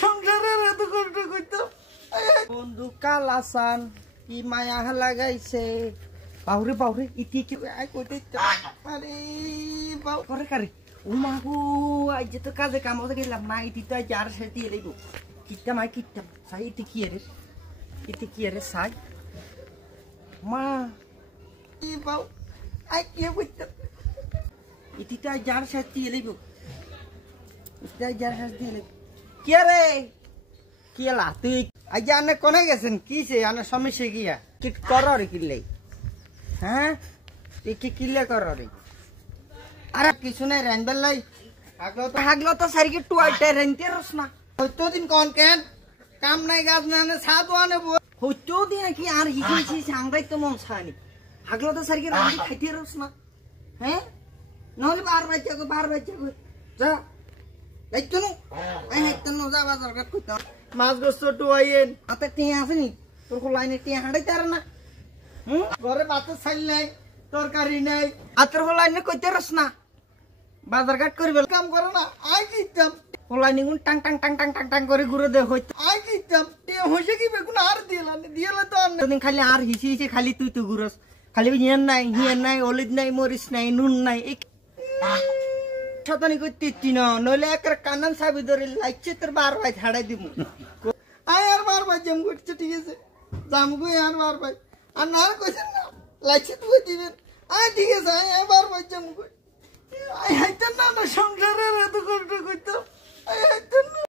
সংসারের এত কষ্ট করতাম বন্ধু কালাসান কি মায়া লাগাইছে বাউরে বাউরে ইতি কি আই কইতে আরে বাউ করে করে ও মাগো আজ যে তো কাজে কামতে গেলাম না ইতি তো যার সাথে এলাইব কিটা মাই কিটা সাই ইতি কি রে সাই মা ই বাউ আই কি কইতে ইতি তো যার সাথে এলাইব ইতি যার সাথে এলাইব কে রে কি লা তুই আজ আনে কোনে গেছেন কিছে আনে সমস্যা কিয়া কি করর কিলে হ্যাঁ তুই কি কিলে করর আরে কিছু নাই রানবেল লাই হাগলো তো সারিকে টুয়াইতে রানতে রস না হইতো দিন কোন কেন কাম নাই গাছ না নে সাদু আনে হইতো দিন কি আর হিকিছি সাংরাই তো মন ছানি হাগলো তো সারিকে রানতে খাইতে রস না হ্যাঁ নহলে বার বাচ্চা গো যা দেখতো না আই হাইতো না যা বাজার কাট কইতা মাছ গোস্ত টুয়াইন আতে টিয়া আছে নি তোর কো লাইনে টিয়া হাঁটাই তার না ঘরে ভাতের ছাইল নাই তরকারি নাই আতের কো লাইনে কইতে রস না বাজার ঘাট করিবে কাম করে না আই কিতাম কো লাইনে গুন tongue tongue tongue tongue tongue tongue করে ঘুরে দে হইত আই কিতাম টিয়া হইছে কি বেগুন আর দিলা তো দিন খালি আর হিসি খালি তুই ঘুরস খালি হিয়ান নাই অলিদ নাই মরিচ নাই নুন নাই ছাতানি কইতে না নইলে একর কানন সাবি ধরে লাইছে তোর বার ভাই ছাড়াই দিমু আয় আর বার ভাই জম করছে ঠিক আছে জামগু আর বার ভাই আর না কইছেন না লাইছে তুই দিবেন আয় ঠিক আছে আয় বার ভাই জম কই আয় হাইতেন না সংসারের এত কষ্ট করতাম আয় হাইতেন